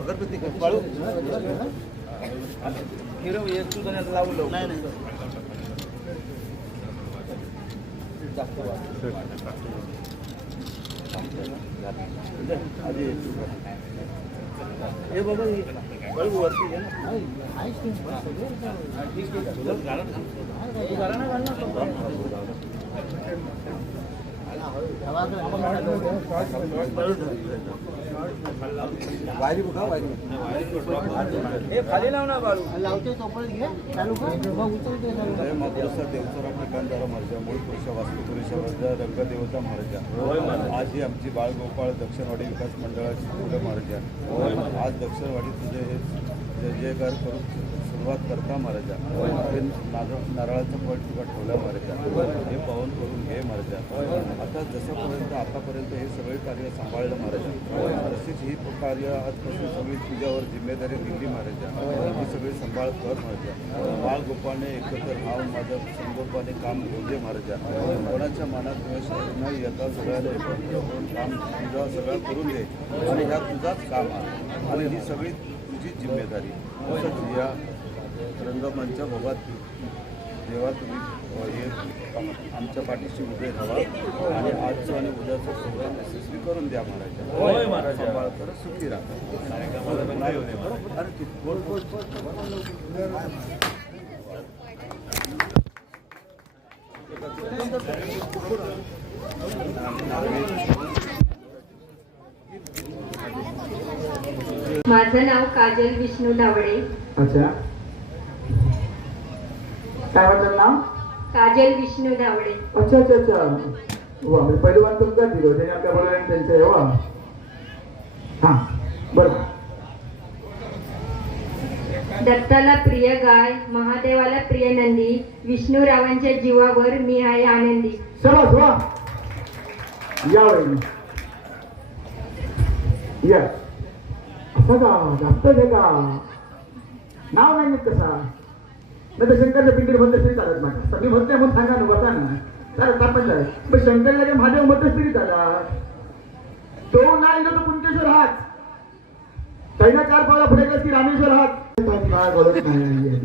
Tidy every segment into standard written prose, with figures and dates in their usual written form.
अगरबत्ती पाळू हिरव एक तू लावलं नाही नाही जास्त हे बाबा बल्ब वरती घे वायरी बघा वायरी हे खाली लाव ना बाळू लावते तोपर्यंत घे चालू कर उचलते मातृसा देवसर ठिकाणदारा महाराजा मूळ पुरुष वास्तुपुरुष रंगदेवता महाराजा आज ही आमची बाळगोपाळ दक्षिणवाडी विकास मंडळाची फुलं महाराजा आज दक्षिणवाडी तुझे हे जय जयकार करून सुरुवात करता महाराजा नारळाचं फळ तुला ठेवला महाराजा हे पावन करून घे महाराजा आता जसंपर्यंत आतापर्यंत हे सगळे कार्य सांभाळलं महाराजा तशीच ही कार्य आजपासून सगळी तुझ्यावर जिम्मेदारी दिली महाराजा ही सगळी सांभाळ कर महाराजा बाळ गोपाळने एकत्र राहून माझं संगोपाने काम होऊ दे महाराजा कोणाच्या मनात न येता सगळ्याला एकत्र करून काम तुझा सगळं करून दे आणि ह्या तुझाच काम आहे आणि ही सगळी तुझी जिम्मेदारी तसंच या रंगमंचा भोगात जेव्हा तुम्ही हे आमच्या पाठीशी उभे राहा आणि आजचं आणि उद्याचं प्रोग्राम यशस्वी करून द्या महाराजा सांभाळ कर सुखी राहा नाही होते बरोबर अरे माझं नाव काजल विष्णू धावडे. अच्छा काय म्हणतात नाव? काजल विष्णू धावडे. अच्छा अच्छा अच्छा वा मी पहिलवान तुमचा दिलो त्याने आपल्या बरोबर त्यांचं आहे वा हां बरं. दत्ताला प्रिय गाय महादेवाला प्रिय नंदी विष्णुरावांच्या जीवावर मी आहे आनंदी. सर्वात वा या वहिनी या असं का जास्त घे का नाव नाही कसा नाही तर शंकरच्या पिंडीर म्हणत तरी चालत नाही सगळी म्हणते मग सांगा ना बसा ना चालत आपण जाय पण शंकरला काही महादेव म्हणत तरी झाला तो नाही ना तो कुंकेश्वर हात पहिला 4 पावला पुढे गेला की रामेश्वर हात बोलत नाही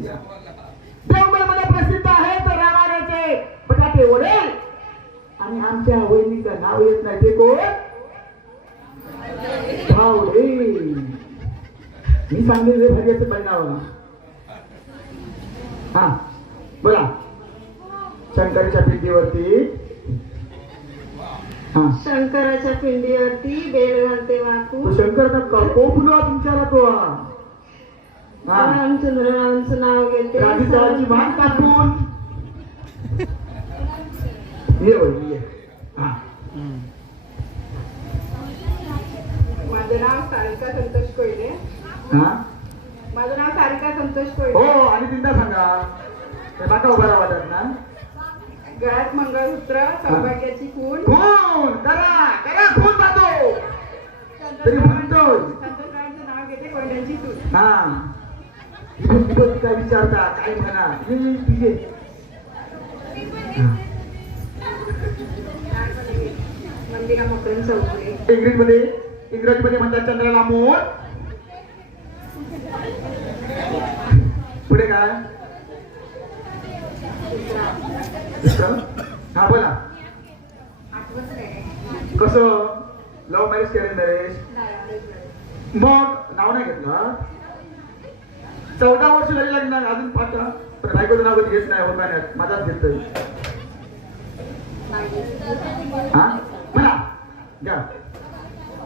देव मला प्रसिद्ध आहे तर रामाचे बटाटे वडेल आणि आमच्या वहिनीचं नाव येत नाही ते कोण धावडे. मी सांगलेले भाग्याचं परिणाम हा बोला शंकराच्या पिंडीवरती हा शंकराच्या पिंडीवरती बेल घालते वाकू शंकर कोपला तुमच्याला तो रामचंद्रांचं नाव घेते राधिकाची मान कापून ये ये हा माझं नाव सारिका संतोष कोयले. हा माझं नाव सारिका संतोष कोयले. हो आणि तिथं सांगा ते बाका उभा राहतात ना गळ्यात मंगळसूत्र सौभाग्याची खून खून करा करा खून बांधो तरी म्हणतो संतोषरावांचं नाव घेते कोंड्यांची सून. हा तिथे काय विचारता काय म्हणा तिथे मंदिरा मकरंद चौगुले. इंग्रजीमध्ये म्हणतात चंद्राला मोर. पुढे काय हा बोला कसं लव्ह मॅरेज केलं नरेश मग नाव नाही घेतलं 14 वर्ष झाली लग्न अजून पाहता पण बायकोचं नाव घेत नाही होत माझाच घेतोय हा म्हणा घ्या.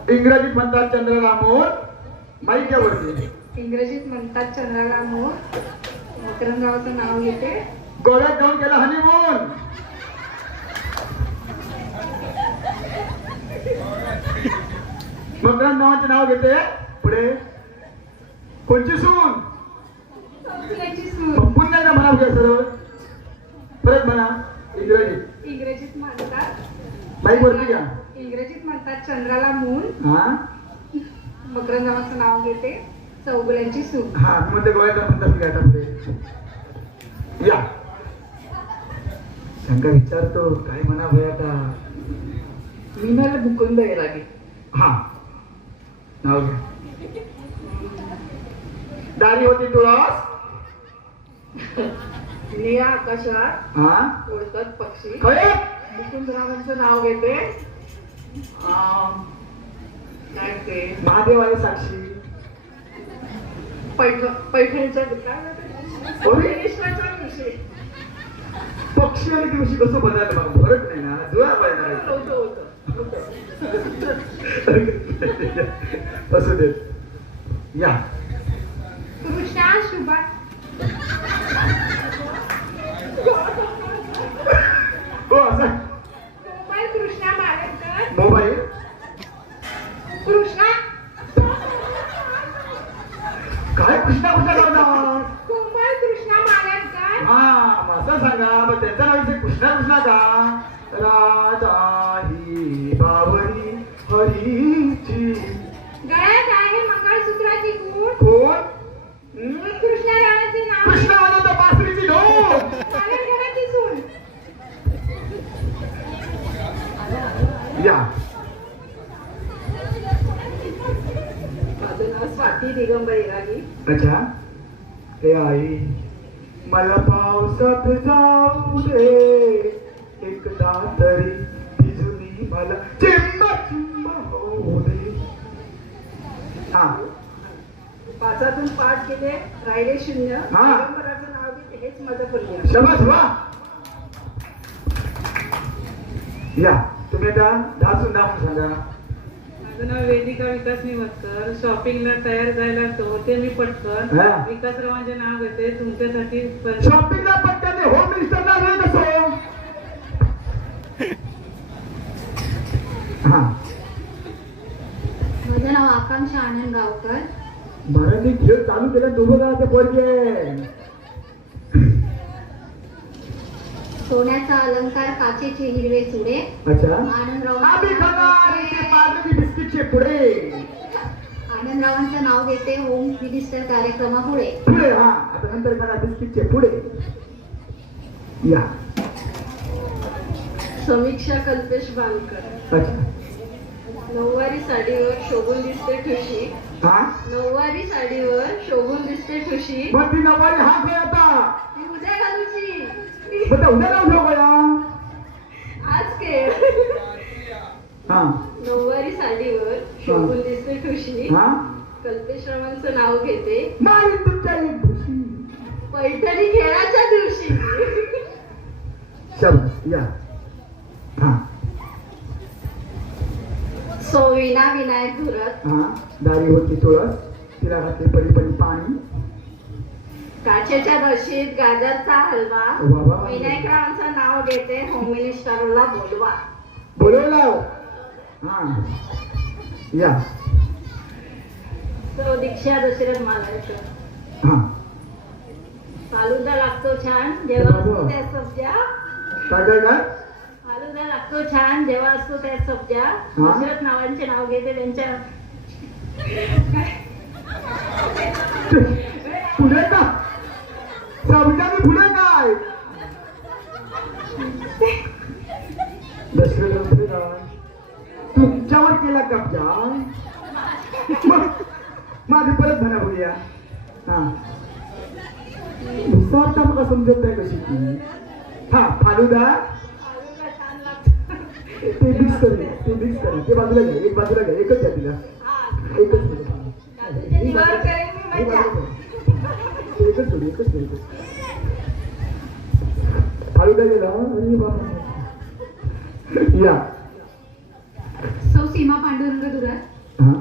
इंग्रजीत म्हणतात चंद्राला मोर माईच्या वरती इंग्रजीत म्हणतात चंद्राला मोर. मकरंदरावाचं नाव घेते गोव्यात जाऊन केला हनीमून. मकरंदरावांचे नाव घेते पुढे कोणची सून पुण्याचा म्हणा घ्या सरळ परत म्हणा इंग्रजीत म्हणतात बाईक वरती घ्या. इंग्रजीत म्हणतात चंद्राला मून. हा मकरंदरावाचं नाव घेते चौगुल्यांची सून. हा मग ते गोव्यात म्हणतात घ्या पुढे या शंकर विचारतो काय म्हणा भय आता मीनाला मुकुंद येरागे. हा नाव घ्या. दारी होती तुळस. निळ्या आकाशात हा ओळखत पक्षी. खरे मुकुंदरावांचं नाव घेते. काय ते महादेवाला साक्षी. पैठणीच्या पक्षी आणि दिवशी कसं बदललं बघा, फरक नाही ना, जुळा पाहिजे असं देत या. कृष्णा शुभा हो असं मोबाईल कृष्णा मालनकर. मोबाईल कृष्णा काय कृष्णा कुठं लावणार. मोबाईल कृष्णा मालनकर. हा असं सांगा, मग त्यांचं नाव इथे कृष्णा कृष्णा का. राजा ही बावरी हरीची. गळ्यात आहे मंगळसूत्राची गूढ. कोण. कृष्णारावांचे नाव. कृष्णा आला तर बासरीची ढोल. मालनकरांची सून. या माझं नाव स्वाती दिगंबर येरागी. अच्छा. हे आई मला पावसात जाऊ दे एकदा तरी भिजुनी मला चिंब चिंब होऊ दे. हा 5 पाठ केले, राहिले 0. हा. दिगंबराचं नाव घेते, हेच माझं पुण्य. शबाश वा. या तुम्ही आता धासून नाव सांगा. माझं नाव वेदिका विकास निवतकर. शॉपिंगला तयार जायला होते मी पटकन. हा. विकासरावांचे नाव घेते तुमच्यासाठी. शॉपिंगला पटकन होम मिनिस्टरला वेळ कसो. हा माझं नाव आकांक्षा आनंद गावकर. मराठी खेळ चालू केला दोघं गावाचे पोरगे. सोन्याचा अलंकार काचेचे हिरवे चुडे. अच्छा. आनंदराव आम्ही खाणार ते पार्ले बिस्किटचे पुढे. आनंदरावांचं नाव घेते होम मिनिस्टर कार्यक्रमापुढे. पुढे हा आता नंतर करा बिस्किटचे पुढे. या समीक्षा कल्पेश बांधकर. अच्छा. नऊवारी साडीवर शोभून दिसते ठुशी. हा नऊवारी साडीवर शोभून दिसते ठुशी. मग ती नवारी हा काय आता. ती उद्या घालूची. मग त्या उद्या नाव ठेव गया. आज खेळ. हा नऊवारी साडीवर शोभून दिसते ठुशी. हा कल्पेश रावांचं नाव घेते. नाही तुमच्या एक खुशी. पैठणी खेळाच्या दिवशी. शाबास. या हा सोविना विनायक धुरत. हा दारी होती तुळस तिला घातले परी परी पाणी. काचेच्या बशीत गाजरचा हलवा. वा वा. विनायकरावांचं नाव घेते होम मिनिस्टरला बोलवा. बोलवला. हा या सौ दीक्षा दशरथ मालाळकर. हा फालुदा लागतो छान जेव्हा असतो त्या सब्जा. काय काय काय. फालुदा लागतो छान जेव्हा असतो त्या सब्जा. दशरथ नावांचे नाव घेते त्यांच्या. पुढे का समजाने पुढे काय. दशरथ काय तुमच्यावर केला कब्जा. माझी परत म्हणा बोलूया. हा विचारता मला समजत नाही कशी ती. हा फालुदा फालुदा छान लागतो. ते मिक्स करूया. ते मिक्स करा. ते बाजूला घ्या. एक बाजूला घ्या. एकच घ्या तिला. एकच घ्या. दादूच्या जीवावर करेन मी मजा. एकच जोडी एकच जोडी. फालुदा गेला. अरे बाबा. या सौ सीमा पांडुरंग दुरात. हा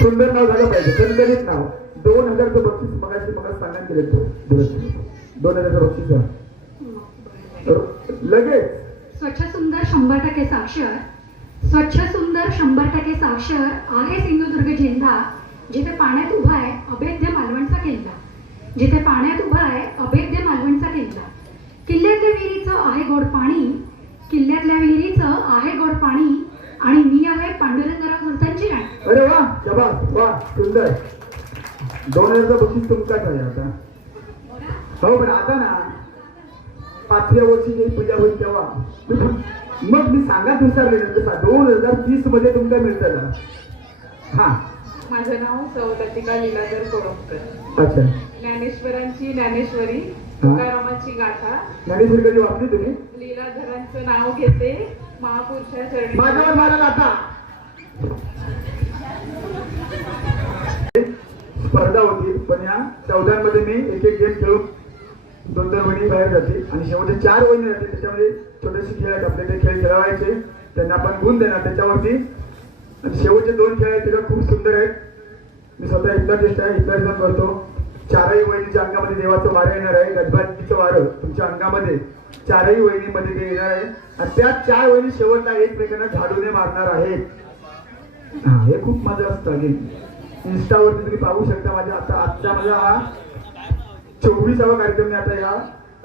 सुंदर नाव झालं पाहिजे. संकलित नाव. 2000चं बक्षीस मगाशी सांगण्यात केले. तो 2000चं बक्षीस द्या लगेच. स्वच्छ सुंदर 100% साक्षर. स्वच्छ सुंदर 100% साक्षर आहे सिंधुदुर्ग जिल्हा. जिथे पाण्यात उभा आहे अभेद्य मालवणचा किल्ला. जिथे पाण्यात उभा आहे अभेद्य मालवणचा किल्ला. किल्ल्यातल्या विहिरीचं आहे गोड पाणी. किल्ल्यातल्या विहिरीचं आहे गोड पाणी. आणि मी आहे पांडुरंगराव मूर्तांची राणी. अरे वा शाबास वा सुंदर. 2000चं बक्षीस तुमकाच आहे आता. हो पण आता ना 5व्या वर्षी जेव्हा पूजा होईल तेव्हा मग मी सांगा विचारले कसा 2030 मध्ये तुमका मिळतं. हा माझं नाव सौ लतिका लीलाधर कोळंबकर. अच्छा. ज्ञानेश्वरांची ज्ञानेश्वरी, तुकारामाची गाथा, ज्ञानेश्वरी कधी वाचली तुम्ही? लीलाधरांचं नाव घेते, महापुरुषा चरणी. माझ्यावर मला गाथा. स्पर्धा होती पण या 14 मध्ये मी एक गेम खेळून 2-2 वहिनी बाहेर जाते आणि शेवटचे 4 वहिनी जाते. त्याच्यामध्ये छोटेसे खेळ आहेत आपले, ते खेळ खेळवायचे, त्यांना आपण गुण देणार त्याच्यावरती. आणि शेवटचे 2 खेळ आहेत ते खूप सुंदर आहेत. मी स्वतः हिप्नॉटिस्ट आहे, हिप्नॉटिझम करतो. 4ही वहिनीच्या अंगामध्ये देवाचं वारं येणार आहे, गजबाजीचं वारं तुमच्या अंगामध्ये 4ही वहिनीमध्ये ते येणार आहे आणि त्या 4 वहिनी शेवटला एकमेकांना झाडूने मारणार आहेत. हे खूप मजा असतं. इंस्टावरती तुम्ही पाहू शकता. माझ्या आजचा माझा हा 24वा कार्यक्रम मी आता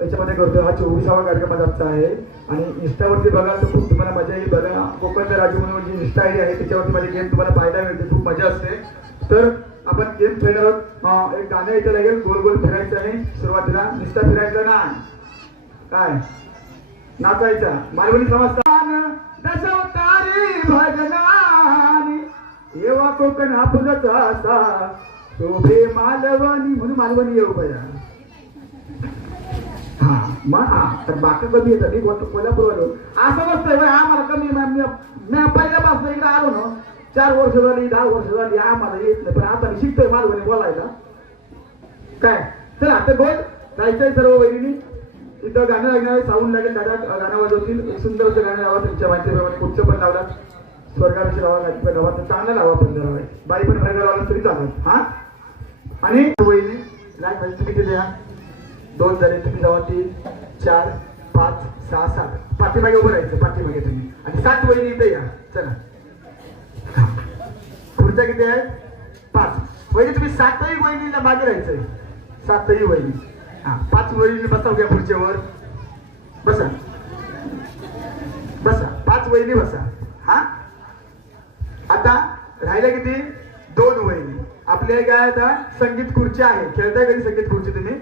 याच्यामध्ये करतो. हा 24वा कार्यक्रम माझा आजचा आहे आणि इंस्टावरती बघा तर खूप तुम्हाला मजा येईल. बघा कोकणचा राजू म्हणून जी इंस्टा आयडी आहे त्याच्यावरती माझे गेम तुम्हाला पाहायला मिळते, खूप मजा असते. तर आपण गेम खेळणार आहोत. एक गाणं इथं लागेल, गोल गोल फिरायचं आहे. सुरुवातीला नुसता फिरायचं नाही, काय नाचायचा. मालवणी समाजस्थान दशावतारी भजनानी येवा कोकण फुलचा असा शोभे मालवणी म्हणून मालवणी येऊ पाहिजे. हा मग तर बाकी कधी येतात. मी कोल्हापूर आलो असं नसतंय. आम्हाला कमी मी पहिल्यापासून इकडे आलो ना, 4 वर्ष झाली, 10 वर्ष झाली, आम्हाला येत नाही. पण आता मी शिकतोय मालवणी बोलायला. काय चला आता बोल जायचंय सर्व वहिनी. इथं गाणं लागणार, साऊंड लागेल, दादा गाणं वाजवतील. एक सुंदर असं गाणं लावा तुमच्या माहितीप्रमाणे. कुठचं पण लावला, स्वर्गाविषयी लावा, लाईट पण लावा, तर चांगलं लावा. पण लावा, बाई पण भरगा लावलं तरी चालत. हा आणि वहिनी लाईट म्हणजे तुम्ही किती द्या? 2 झाले, तुम्ही जावा 3, 4, 5, 6, 7. पाठीमागे उभं राहायचं, पाठीमागे तुम्ही. आणि 7 वहिनी इथे या. चला पुढच्या किती आहे? 5 वहिनी. तुम्ही 7ही वहिनीला मागे राहायचंय. 7ही वहिनी. हा 5 वहिनी बसा उद्या खुर्चीवर. बसा बसा 5 वहिनी बसा. हा आता राहिल्या किती? 2 वहिनी. आपल्या काय आता संगीत खुर्ची आहे. खेळताय कधी संगीत खुर्ची तुम्ही?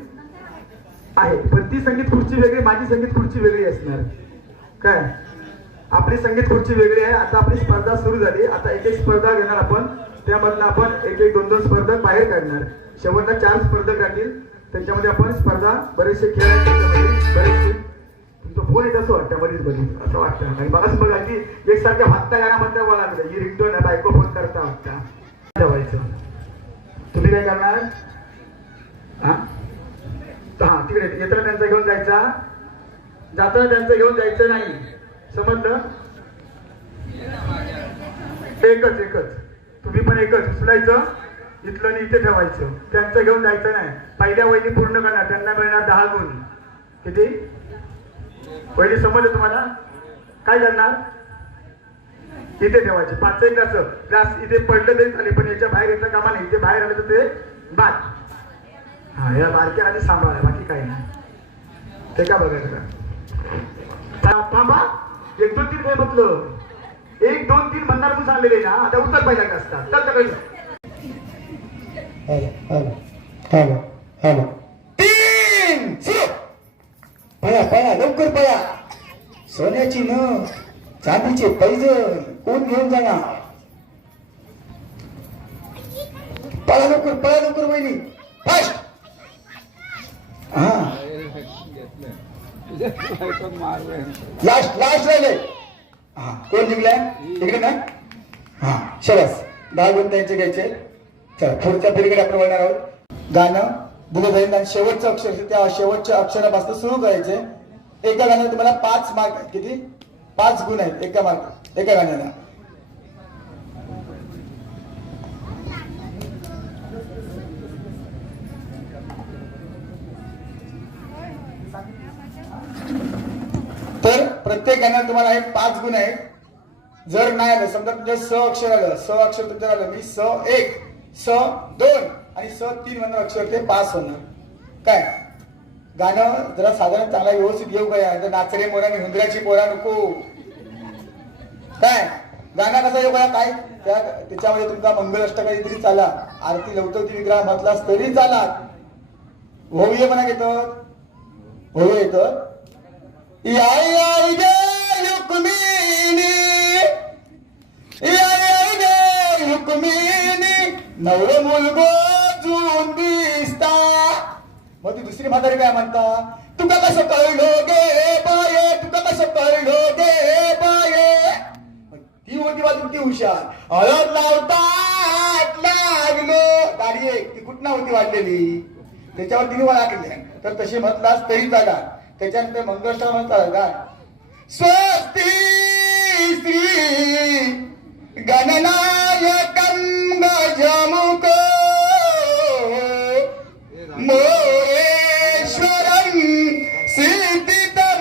आहे, पण ती संगीत खुर्ची वेगळी, माझी संगीत खुर्ची वेगळी असणार. काय आपली संगीत खुर्ची वेगळी आहे. आता आपली स्पर्धा सुरू झाली. आता एक स्पर्धा घेणार आपण, त्यामधनं आपण 1-2 स्पर्धक बाहेर काढणार. शेवटला 4 स्पर्धक राहतील. त्याच्यामध्ये आपण स्पर्धा बरेचसे खेळ आहेत, त्याच्यामध्ये बरेचसे. तुमचा फोन येत असं वाटतं मध्येच मध्ये असं वाटतं. आणि मलाच बघा की एकसारख्या वागता गाण्यामध्ये बोला लागलं, ही रिंगटोन आहे, बायको फोन करता वाटता ठेवायचं. तुम्ही काय करणार? हा तिकडे येताना त्यांचा घेऊन जायचा, जाताना त्यांचं घेऊन जायचं नाही. समजलं? एकच तुम्ही पण एकच उचलायचं इथलं आणि इथे ठेवायचं. त्यांचं घेऊन जायचं नाही. पहिल्या वहिनी पूर्ण करणार, त्यांना मिळणार 10 गुण. किती वहिनी समजलं तुम्हाला? काय करणार? इथे ठेवायचे. 5 ग्लास इथे पडलं तरी चालेल, पण याच्या बाहेर येतं कामा नाही. इथे बाहेर आलं तर ते बाद. हा या बारक्या आधी सांभाळा, बाकी काही नाही. ते का बघायचं का? थांबा 1-2-3 काय म्हटलं? 1-2-3 म्हणणार तू सांगलेले ना. आता उत्तर पाहिजे का असतात तर काही. हॅलो 3 पळा पळा लवकर पळा. सोन्याची न चांदीचे पैजण कोण घेऊन जाणार? पळा लवकर वहिनी फास्ट. हा लास्ट राहिले. हा कोण जिंकलाय? इकडे ना. हा शबास 10 गुण त्यांचे घ्यायचे. चला पुढच्या फेरीकडे आपण वळणार आहोत. गाणं दिलं जाईल आणि शेवटचं अक्षर त्या शेवटच्या अक्षरापासून सुरू करायचे. एका गाण्याला तुम्हाला 5 मार्क. किती? 5 गुण आहेत एका गाण्याला. तर प्रत्येक गाण्याला तुम्हाला 5 गुण आहेत. जर नाही आलं, समजा तुमच्या स अक्षर आलं, स अक्षर तुमच्या आलं, मी स1, स2 आणि स3 म्हणणार अक्षर, ते पास होणार. काय गाणं जरा साधारण चांगला व्यवस्थित घेऊ काय? नाचरे मोरा आणि हुंदऱ्याची पोरा नको. काय गाणं कसं येऊ काय? त्याच्यामध्ये तुमचा मंगलाष्टकाची तरी चाला, आरती लवटवती विग्रह म्हटलास तरी चाला. होय म्हणा घेतात, होय येतं. याय याय गे रुक्मिणी, याय याय गे रुक्मिणी, नवरं मुलगो जून दिसता. मग ती दुसरी म्हातारी काय म्हणता, तुका कसं कळलो गे बाये, तुका कसं कळलो गे बाये. ती होती बाजून ती हुशार, हळद लावतात लागलो. गाडी एक ती कुठनं होती वाढलेली, त्याच्यावर तिने वाढले. तर तशी म्हटलास तरी झाला. त्याच्यानंतर मंगळष्टान म्हणतात काय, स्वस्ती श्री गणनायकं गजमुख मोरेश्वरं सिद्धितं.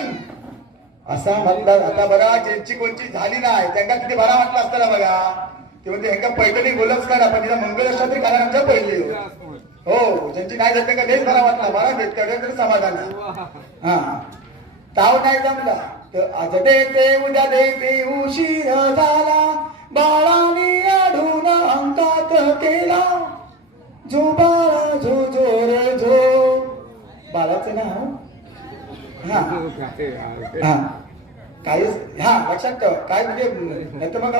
असा म्हणतात. आता बघा ज्यांची कोणची झाली नाही त्यांना किती बरा वाटला असताना बघा. ते म्हणते ह्यांका पैठणी बोलच करा, पण तिला मंगळष्टान तरी कारण आमच्या पहिले. हो, ज्यांची नाही जाते का लयच बरा वाटला, बरा भेट तरी समाधान. हा, ताव नाही जमला तर आज देते उद्या देते, उशीर झाला बाळाने आढून अंकात केला. जो बाळा झो झो रे झो, बाळाचं नाव. हा हा काय, हा लक्षात ठेव काय म्हणजे नाही तर मग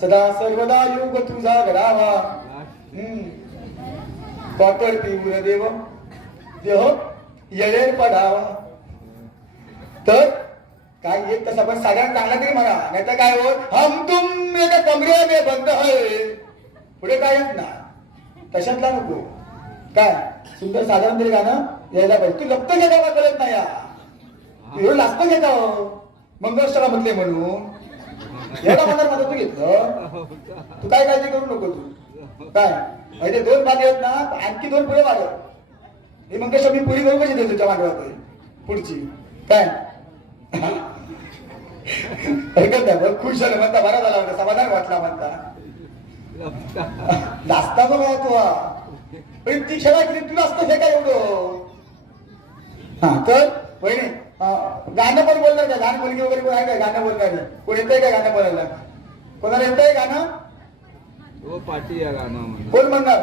सदा सर्वदा योग तुझा घडावा. कॉटर पिऊर देव देहो येळेर पडावा. तर काय एक तसा पण साधारण चांगला तरी म्हणा, नाही तर काय होत हम तुम एका कमरे में बंद आहे, पुढे कायच ना. तशातला नको काय सुंदर साधारण तरी गाणं यायला पाहिजे. तू लपत घेता का कळत नाही या, एवढं लाजत घेता मंगळष्टाला म्हटले म्हणून एवढा मंगळ माझं तू घेतलं. तू काय काळजी करू नको. तू काय म्हणजे 2 बाजी आहेत ना, आणखी 2 पुढे वाढव. ही मंगळष्टा मी पुरी करू कशी देऊ तुझ्या मांडवात पुढची काय. हरकत नाही बघ, खुश झालं म्हणता, बरा झाला म्हणता, समाधान वाटला म्हणता. नाचता बघा तू पण ती खेळा केली तुला असतं हे काय एवढं. हा तर वहिनी गाणं पण बोलणार का, लहान मुलगी वगैरे कोण आहे का गाणं बोलणारी, कोण येतंय का गाणं बोलायला, कोणाला येतंय गाणं. पाठी या गाणं कोण म्हणणार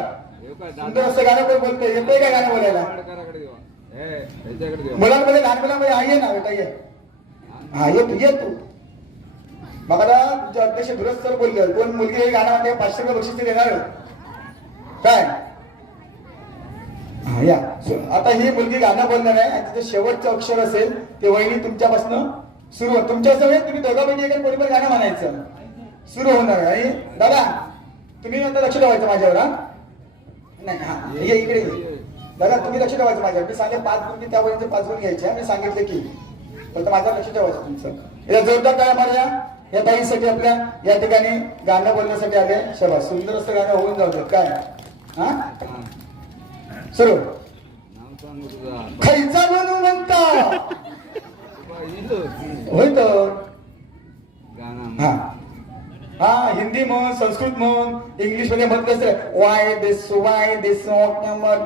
सुंदर असं गाणं कोण बोलतंय, येतंय का गाणं बोलायला. मुलांमध्ये लहान मुलांमध्ये आहे ना बेटा, ये हा ये तू ये तू. मग आता तुमचे अध्यक्ष धुरस सर बोलले, कोण मुलगी हे गाणं म्हणते 500 रुपये बक्षीस देणार काय. हा या आता ही मुलगी गाणं बोलणार आहे आणि तिचं शेवटचं अक्षर असेल ते वहिनी तुमच्यापासून सुरू. तुमच्या समेत तुम्ही दोघा बहिणी एका कोणी पण गाणं म्हणायचं सुरू होणार आहे. आणि दादा तुम्ही नंतर लक्ष ठेवायचं माझ्यावर. हा नाही हा ये इकडे दादा तुम्ही लक्ष ठेवायचं माझ्यावर. मी सांगेल 5 गुण, त्या वहिनीचे 5 गुण घ्यायचे. मी सांगितले की फक्त माझ्यावर लक्ष ठेवायचं तुमचं. याला जोरदार टाळ्या मारूया या ताईसाठी, आपल्या या ठिकाणी गाणं बोलण्यासाठी आले. शाबास, सुंदर असं गाणं होऊन जाऊ दे काय. हा सुरू. खायचा म्हणून म्हणता होय तर हा हा हिंदी म्हण, संस्कृत म्हण, इंग्लिश मध्ये म्हटलं तर वाय दिस नंबर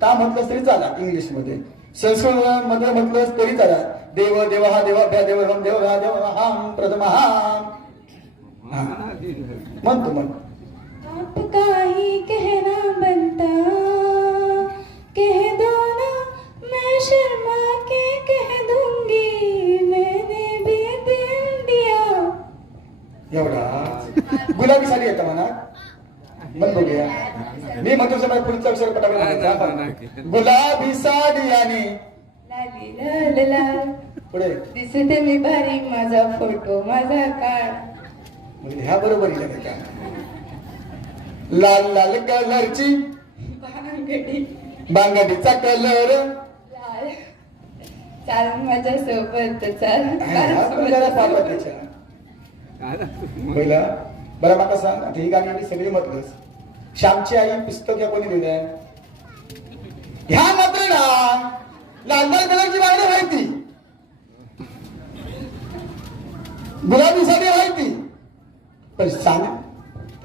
का म्हटलं तरी चाला. इंग्लिश मध्ये संस्कृत मध्ये म्हटलं तरी चाला. देव देव हा देव अभ्या देव हम देव हा देव हम प्रथम हा म्हणतो म्हण. आप काही कहना बनता, कह दो ना, मैं शर्मा के कह दूंगी, मैंने भी दिल दिया. एवढा गुलाबी साडी येतं म्हणा. मन बघूया मी म्हणतो समजा पुढचा अक्षर पटापट. गुलाबी साडी आणि लाली लाल लाल पुढे दिसते मी भारी, माझा फोटो माझा काळ. म्हणजे ह्या बरोबर येईल का. लाल लाल कलरची बांगडी बांगडीचा कलर लाल, चाल माझ्या सोबत चाल. पहिला बरं मला सांग, आता ही गाणी सगळी म्हटलंच. श्यामची आई पुस्तक या कोणी लिहिलंय. ह्या मात्र ना लाल लाल कलरची बांगडी माहिती, गुलाबी साडी माहिती, पण सांग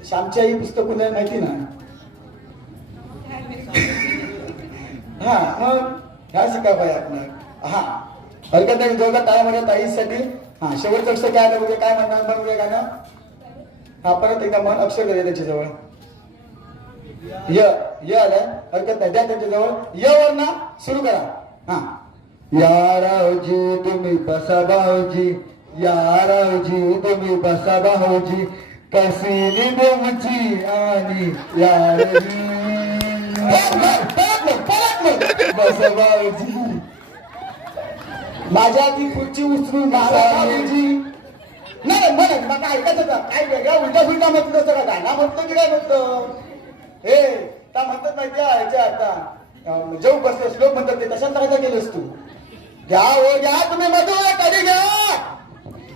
श्यामची आई पुस्तक कोणी माहिती ना. हा मग ह्या शिका पाहिजे आपण. हा हरकत नाही. जोरदार टाळ्या माझ्या ताईसाठी. हा शेवटचं अक्षर काय आलं बघूया, काय म्हणणार बघ बघूया गाणं. हा परत एकदा मन अक्षर द्या त्याच्याजवळ. य य आलाय, हरकत नाही द्या त्याच्याजवळ. य वर ना सुरू करा. हा या रावजी तुम्ही बसा भाऊजी, या रावजी तुम्ही बसा भाऊजी, कशी तुमची आणि यारजी बसा भाऊजी. माझ्या ती खुर्ची उचलून भाऊजी. नाही म्हणत मग ऐकायचं का काय वेगळा उलटा फुलटा म्हटलं होतं का गाणं म्हणतो की काय म्हणतो हे का म्हणतात माहिती ह्याच्या आता जेव बसले श्लोक म्हणतात ते तशाच करायचं केलंस तू. घ्या हो घ्या तुम्ही मधू कधी घ्या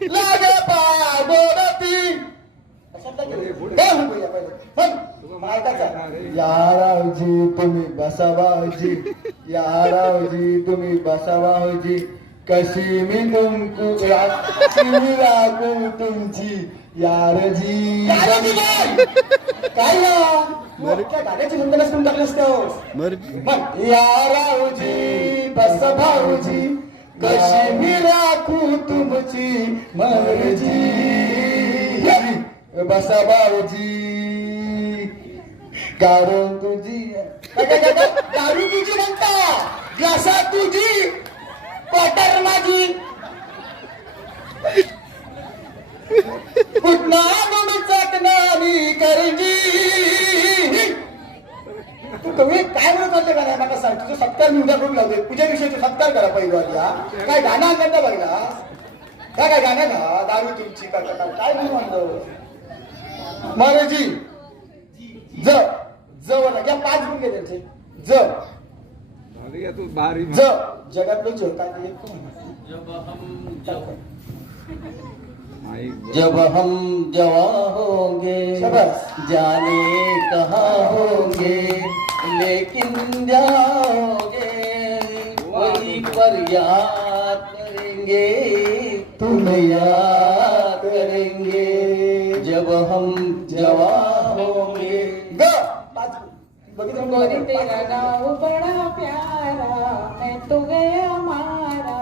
लागे पागोरती तशातला केलं काय म्हणतो या पहिले पण ऐकायचा. या रावजी तुम्ही बसा भाऊजी, या रावजी तुम्ही बसा भाऊजी, कशी मी तुमकू राखू तुमची यारजी. काय ना गाण्याची म्हणतानाच तुम्ही टाकलं असतं. या रावजी बस भाऊजी, कशी मी राखू तुमची मर्जी. बसा भाऊजी कारण तुझी दारू तुझी म्हणता ग्लासा तुझी क्वार्टर माझी कुठला म्हणून चाटणारी करंजी. तू कवी काय म्हणत होते का नाही मला सांग. तुझं सत्कार मी उद्या करून लावते पूजेविषयीचा सत्कार करा पहिली वाटला. काय गाणं आणलं बघला काय गाणं ना दारू तुमची काय म्हणून म्हणलं महाराजी ज जवळ घ्या 5 गुण घे त्यांचे ज जगातलं ज काय जब हम जवां होंगे जाने कहाँ होंगे लेकिन जाओगे वहीं पर याद करेंगे तुम याद करेंगे जब हम जवां होंगे. गोरी तेरा नाम बड़ा प्यारा, मैं तो गया मारा,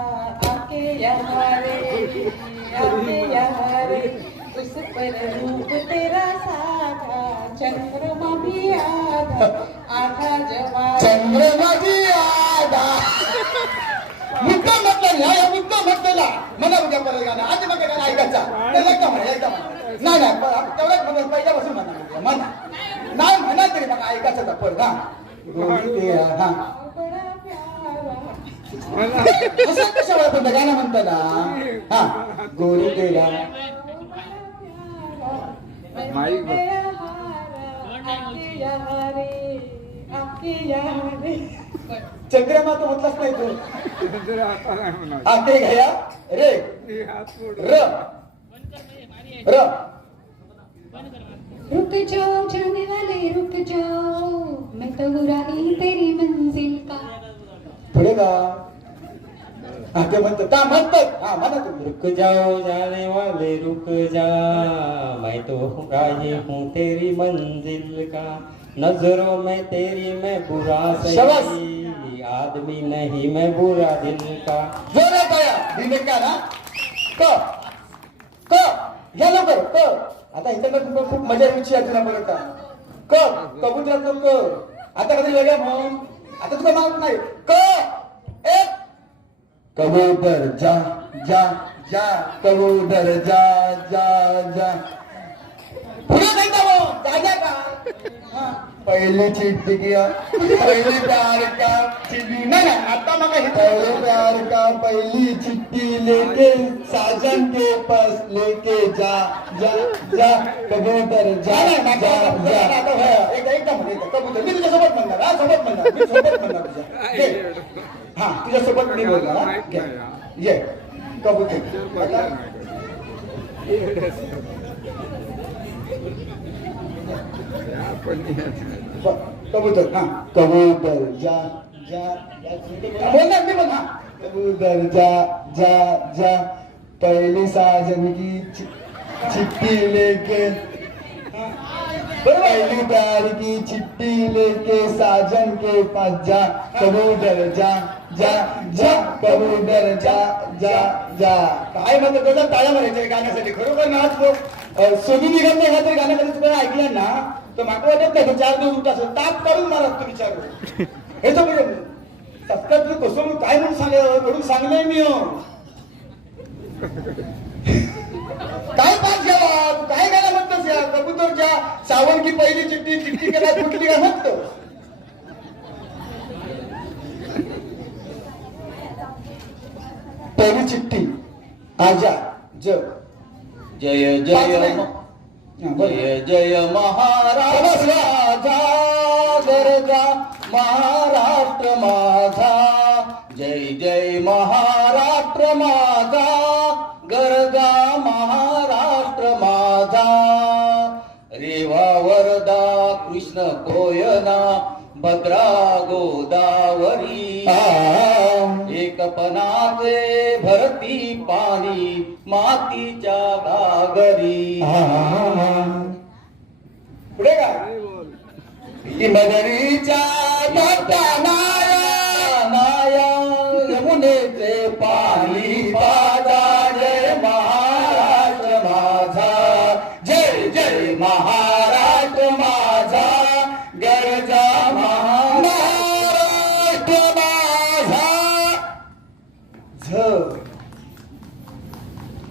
आके यहाँ रे आके यहाँ रे, उस पर रूप तेरा साधा, चंद्रमा भी आधा आधा जवान. चंद्रमा भी आधा मुद्दा म्हटलं या मुद्दा म्हटलेला मला उद्या परत गाणं आधी मग गाणं ऐकायचा एकदम नाही तेवढंच म्हणत पहिल्यापासून म्हणा नाही म्हणा तरी मग ऐकायचं का परत हा बड़ा प्यारा असं कशावर पण गाणं म्हणतो ना हा गोरी तेरा चंद्रमा तो म्हटलाच नाही तू आते घ्या रे र र रुक जाओ जाने वाले रुक जाओ, मैं तो बुराई तेरी मंजिल का. पुढे का हा ते म्हणतात का म्हणतात हा म्हणा तुम्ही रुक जाओ जाने वाले रुक जा, मैं तो राही हूँ तेरी मंजिल का, नजरों में तेरी मैं बुरा सही, आदमी नहीं मैं बुरा दिल का. जोरात आया रिमेक का ना क क घ्या लवकर क. आता इथं खूप मजा यायची आहे तुला बघता क कबुतरात क. आता कधी वेगळ्या म्हणून आता तुला माहित नाही क एक कबूतर जा जा जा कबूतर जा जा जा. पुढे नाही का मग जाग्या का पहली चिट्ठी किया पहली प्यार का चिट्ठी नहीं आता मगर पहले प्यार का पहली चिट्ठी लेके साजन के पास लेके जा जा जा कबूतर जा जा जा. एकदम कबूतर मी तुझ्यासोबत म्हणणार हा सोबत म्हणणार मी सोबत म्हणणार तुझ्या हा तुझ्यासोबत मी बोलणार ये कबूतर कबूतर हा कबूतर जा जा बोलना मी बोल हा कबूतर जा जा जा पहली साजन की चिट्ठी लेके पहली प्यार की चिट्ठी लेके साजन के पास जा कबूतर जा जा जा कबूतर जा जा जा. काय म्हणतो त्याला टाळ्या मारायच्या गाण्यासाठी खरोखर नाच सोनी निघत नाही का तरी गाणं कधी तुम्हाला ऐकलं ना तर माका वाटत नाही 4 दिवस उठा ताप काढून मारा तू विचार हे तर सत्यात कसं काय म्हणून म्हणून सांगलंय मी काय पाच घ्यावा तू काय घ्यायला म्हणतोस या कबूतरच्या सावंगी पहिली चिठ्ठी चिठ्ठी केला फुटली काय म्हणतो पहिली चिठ्ठी आजा जग जय जय जय जय महाराष्ट्र गरजा महाराष्ट्र माझा जय जय महाराष्ट्र माझा गरजा महाराष्ट्र माझा रेवा वरदा कृष्ण कोयना भद्रा गोदावरी एकपणाचे भरती पाणी मातीच्या गागरी पुढे काय मदरीच्या नाया यमुनेचे पाणी पाजा जय महाराष्ट्र माझा जय जय महाराष्ट्र माझा गरजा महाराष्ट्र माझा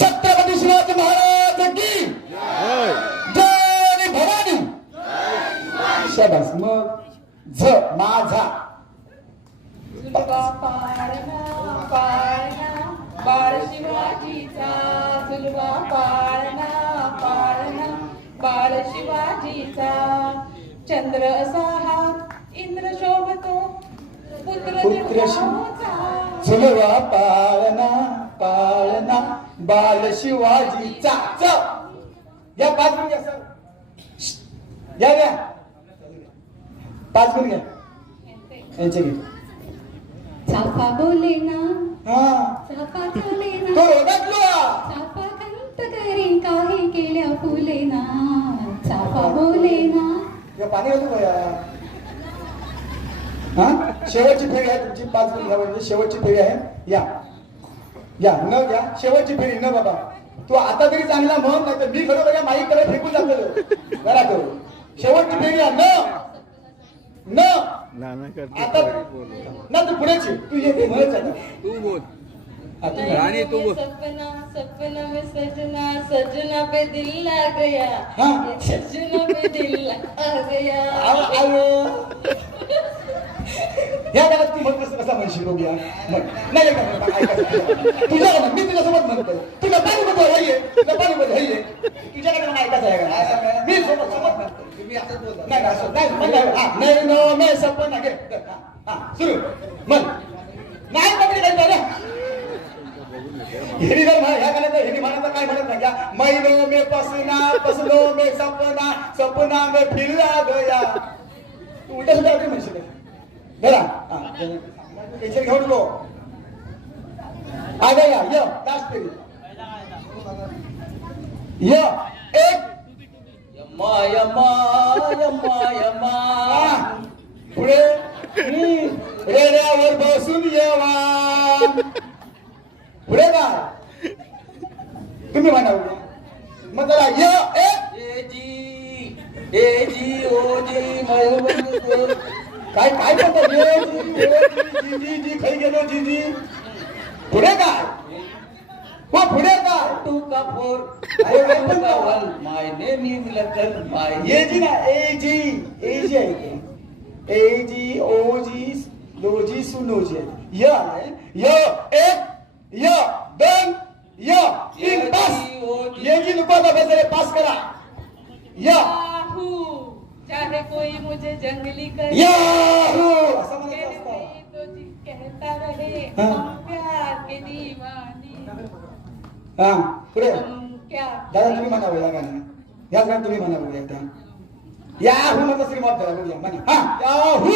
छत्रपती शिवाजी महाराज की जय भवानी शाबास मग झ माझा झुलवा पाळणा पाळणा बाळ शिवाजीचा झुलवा पाळणा पाळणा बाळ शिवाजीचा चंद्र असा हा इंद्र शोभतो पुत्र देवताचा झुलवा पाळणा पाळणा बाल शिवाजीचा च या 5 मिनिट घ्या सर या घ्या 5 मिनिट घ्या यांचे घे चाफा बोले ना हा चाफा चाले तो ना ओळखलो चाफा कंत करी काही केल्या फुले ना चाफा बोले ना या पाणी घालू का या हा शेवटची फेरी आहे तुमची 5 मिनिट घ्या म्हणजे शेवटची फेरी आहे या न घ्या शेवटची फेरी न बाबा तू आता तरी चांगला म्हण नाही तर मी खरं बघा माईक कडे फेकून जातो घरा करू शेवटची फेरी आहे न आता ना तू पुढेच तू ये म्हणायचं तू बोल रानी तू सपना सपना में सजना सजना पे दिल लग गया हाँ। सजना पे दिल लग गया या गावात तू म्हणतोस कसा म्हणशील बघूया नाही तुझ्या मी तुझ्यासोबत म्हणतोय तुला पाणी मध्ये हये तुला पाणी मध्ये हये तुझ्याकडे मला ऐकायचं आहे का मी सोबत म्हणतो तुम्ही असं बोलता नाही असं नाही नो मे सपना घे हा सुरू म्हण नाही पकडे काय झालं हिरी जर ह्या गाण्याचं हिरी म्हणायचं काय म्हणत नाही का मैनो मे पसनो मे सपना सपना मे फिरला गया तू उलटा सुद्धा म्हणशील बरा टेन्शन घेऊ नको आ गया य लास्ट पेरी य एक यम्मा यम्मा यम्मा यम्मा पुढे रेड्यावर बसून येवा पुढे काय तुम्ही म्हणा मग त्याला य एक ए जी ओ जी मयूर काय काय करतो जी जी जी खाई गेलो जी जी पुढे काय हो पुढे काय टू का four my name is Lakhan my ये जी ना ए जी आहे ते ए जी ओ जी लो जी सुनो जी य आहे य एक य दोन य तीन पास ये जी नको आता बेसरे पास करा य याहू चाहे कोई मुझे जंगली करे याहू असं म्हणायचं कहते असतं ही तो जी कहता रहे हाँ। हम प्यार के दीवाने हा पुढे हम क्या दादा तुम्ही म्हणावं या गाणं याच गाणं तुम्ही म्हणावं एकदा याहू म्हणजे श्रीमंत झाला बघूया म्हणा हा याहू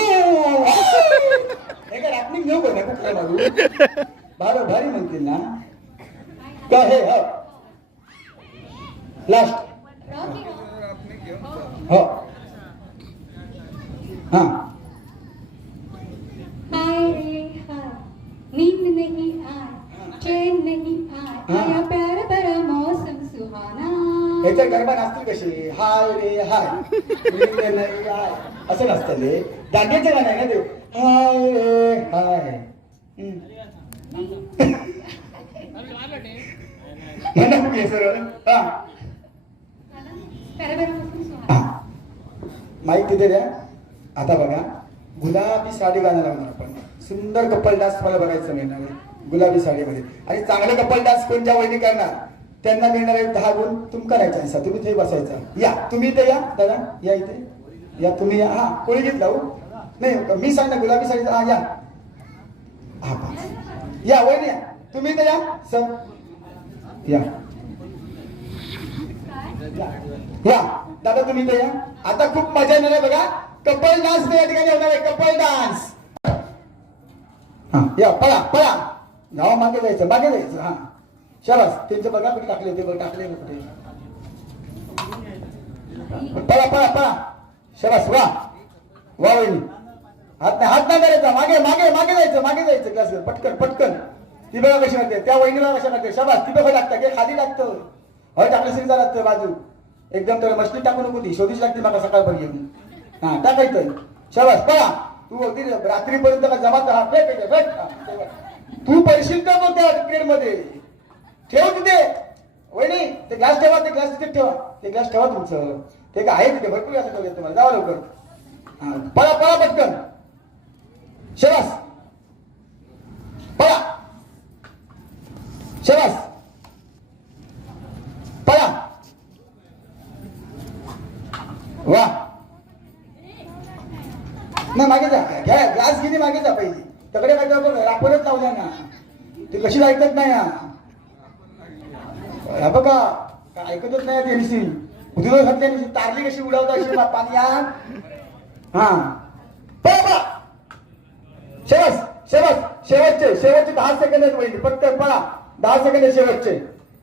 हे काय रॅपनिंग घेऊ का कुठल्या मागू भारी म्हणतील ना का हे हो लास्ट हो हा हाय रे हाय नींद नहीं आए चैन नहीं आए आया प्यार भरा मौसम सुहाना ह्याच्या गरबा नाचतील कशी हाय रे हाय नींद नाही हाय असं नसतं ते दांड्याचं गाणं आहे ना ते हाय हाय म्हणा कुठे सरळ माहिती दे द्या. आता बघा गुलाबी साडी घालायला लागणार आपण. सुंदर कपल डान्स मला बघायचं मिळणार आहे गुलाबी साडीमध्ये. आणि चांगलं कपल डान्स कोणत्या वहिनी करणार त्यांना मिळणार आहे 10 गुण. तुम करायचा आहे तुम्ही ते बसायचं. या तुम्ही इथे या दादा या इथे या तुम्ही या. हा कोणी घेतला हो नाही मी सांग ना गुलाबी साडीचा. हा या हा या वहिनी या तुम्ही इथे या सर या या दादा तुम्ही इथे या. आता खूप मजा येणार आहे बघा. कपल डान्स या ठिकाणी होणार आहे. Couple dance. हा या पळा पळा गावा मागे जायचं. हा शाबास त्यांचं बघा कुठे टाकले ते बघा टाकले कुठे. पळा पळा पळा शाबास वा वा वहिनी. हात नाही करायचा. मागे जायचं क्लासवर पटकन पटकन. ती बघा कशी लागते त्या वहिनीला कशा लागते. शाबास ती बघा लागतं की खाली लागतं. टाकलं सिंग लागतं बाजू एकदम तर मछली टाकू नको. ती शोधीच लागते मला सकाळपर्यंत येऊन. हा टाकायचं शाबास पळा. तू अगदी रात्रीपर्यंत का जमा तू पडशील का मग त्या पिरियड मध्ये. ठेव तिथे वहिनी ते ग्लास ठेवा. ते ग्लास तिथे ठेवा. ते ग्लास ठेवा तुमचं. ते काय आहे तिथे भरपूर असं ठेवलं तुम्हाला. जावा लवकर. हा पळा पळा पटकन शाबास पळा शाबास पळा वा. नाही मागे जा घ्या ग्लास घेणे मागे जा पहिली. तकडे काय रापरच लावल्या ना ते कशी ऐकत नाही. हा बघा काय ऐकतच नाही ते निशी उद्योग घातल्या तारली कशी उडवता अशी पाणी या. हा पळा शेवटचे 10 सेकंद आहेत वहिनी. पटकन पळा 10 सेकंद शेवटचे.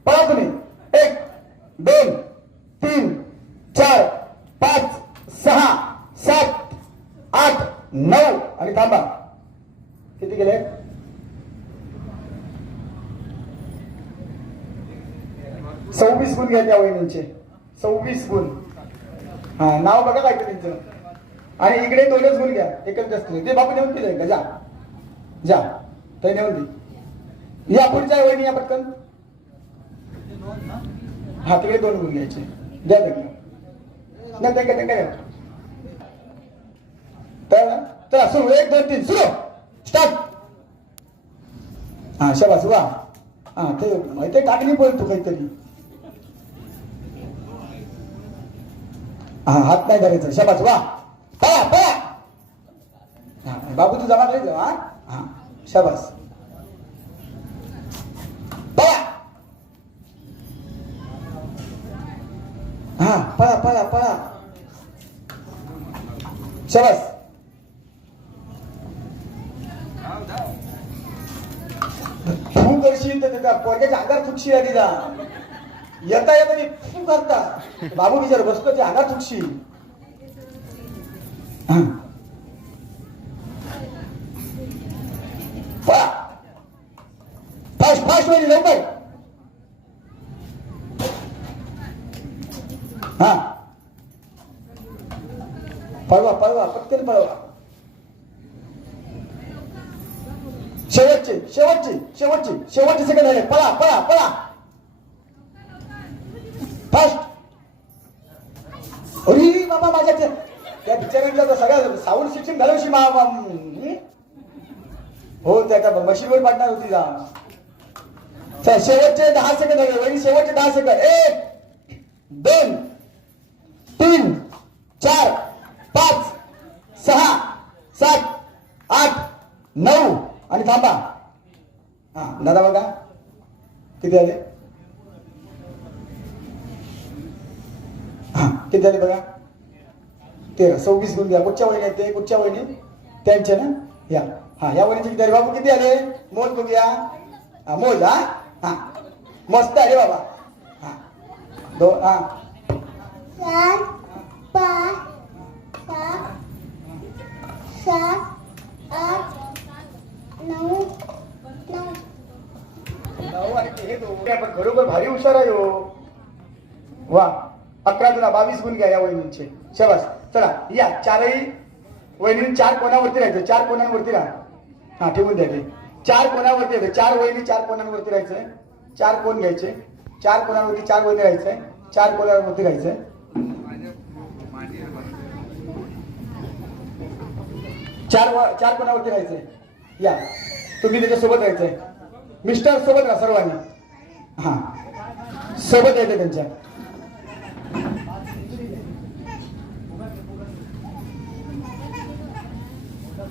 पळा तुम्ही. 1 2 3 4 5 6 7 8 9 आणि थांबा. किती गेले. 26 गुण घ्या त्या वहिनींचे. 26 गुण. हा नाव बघा काय त्यांचं. आणि इकडे 2च गुण घ्या. एकच जास्त ते बापू नेऊन दिलंय का. जा जा ते नेऊन दे. या पुढच्या वहिनी या पटकन. हा तिकडे 2 गुण घ्यायचे. द्या तर सुरू 1 2 3 सुरू स्टार्ट. हा शाबास वा. हा ते टाकली बोलतो काहीतरी. हा हात नाही धरायचं. शाबास वा पळा पळा. हा बाबू तू जमा करायचं. हा हा शाबास पळा. हा पळा पळा पळा शाबास. फू करशील तर त्याच्या पोरग्याच्या अंगार फुटशी आधी जा. येता फू करता बाबू बिचार बसतो ते अंगार फुटशी. फास्ट वेळी लवकर. हा पळवा पटकन पळवा. शेवटचे सेकंड झाले. पळा फास्ट. अरे बाबा माझ्या त्या बिचाऱ्यांना सगळ्या साऊंड सिस्टीम घालवशी हो त्या मशीनवर पाडणार होती जा. शेवटचे 10 सेकंद झाले वहिनी. शेवटचे 10 सेकंद. 1 2 3 4 5 6 7 8 9 आणि थांबा. हा दादा बघा किती झाले. हा किती झाले बघा. 13 26 गुण घ्या. कुठच्या वहिनी आहेत ते. कुठच्या वहिनी त्यांचे ना. या हा या वहिनीचे किती झाले बाबू. किती आले मोज बघूया. हा मोज. हा हा मस्त आहे बाबा. हा 2 हा 4 5 6 7 8 9 आपण खरोखर भारी हुशार आहे हो. वा 11 22 गुण घ्या या वहिनींचे. शाबास चला या. चारही वहिनी 4 कोणावरती राहायचं, 4 कोणावरती राहा. हा ठेवून द्या ते 4 कोणावरती राहायचं, 4 वहिनी 4 कोणावरती राहायचंय. 4 कोण घ्यायचे, 4 कोणावरती 4 वहिनी राहायचंय, 4 कोणावरती राहायचंय. 4 कोणावरती राहायचंय. या तुम्ही त्याच्यासोबत राहायचंय. मिस्टर सोबत राहा सर्वांनी. हा सोबत यायचं त्यांच्या.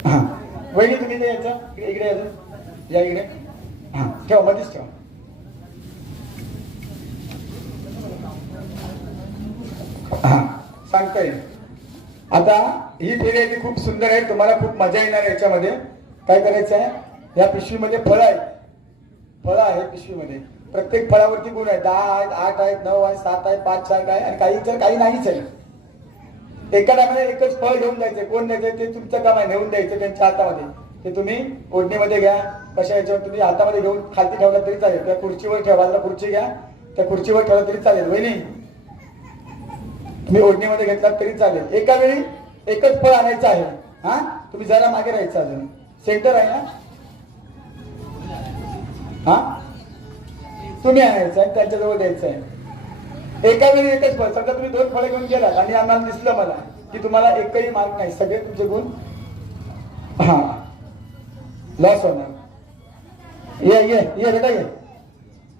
हा वहिनी तुम्ही इथे यायचं, इकडे यायचं, या इकडे. हा ठेवा मध्येच ठेवा. हा सांगता येईल. आता ही फेरी आहे ती खूप सुंदर आहे, तुम्हाला खूप मजा येणार आहे. याच्यामध्ये काय करायचं आहे, या पिशवीमध्ये फळं आहेत, फळं आहे पिशवीमध्ये. प्रत्येक फळावरती गुण आहे. 10 आहेत, 8 आहेत, 9 आहेत, 7 आहेत, 5, 4 आहे आणि काही नाहीच आहे. एका टायमाला एकच फळ घेऊन जायचंय. कोण द्यायचंय ते तुमचं काम आहे, नेऊन द्यायचं त्यांच्या हातामध्ये. ते तुम्ही ओढणीमध्ये घ्या, कशा याच्यावर तुम्ही हातामध्ये घेऊन खालती ठेवला तरी चालेल, त्या खुर्चीवर ठेवा. खुर्ची घ्या, त्या खुर्चीवर ठेवला तरी चालेल. वहिनी तुम्ही ओढणीमध्ये घेतला तरी चालेल. एका वेळी एकच फळ आणायचं आहे. हा तुम्ही जरा मागे राहायचं. अजून सेंटर आहे ना, हा तुम्ही आणायचं आहे, त्यांच्याजवळ द्यायचं आहे. एका वेळी एकच फळ. समजा तुम्ही 2 फळं घेऊन गेलात आणि आम्हाला दिसलं मला की तुम्हाला एकही मार्क नाही, सगळे तुमचे गुण हा लॉस होणार. ये बेटा ये.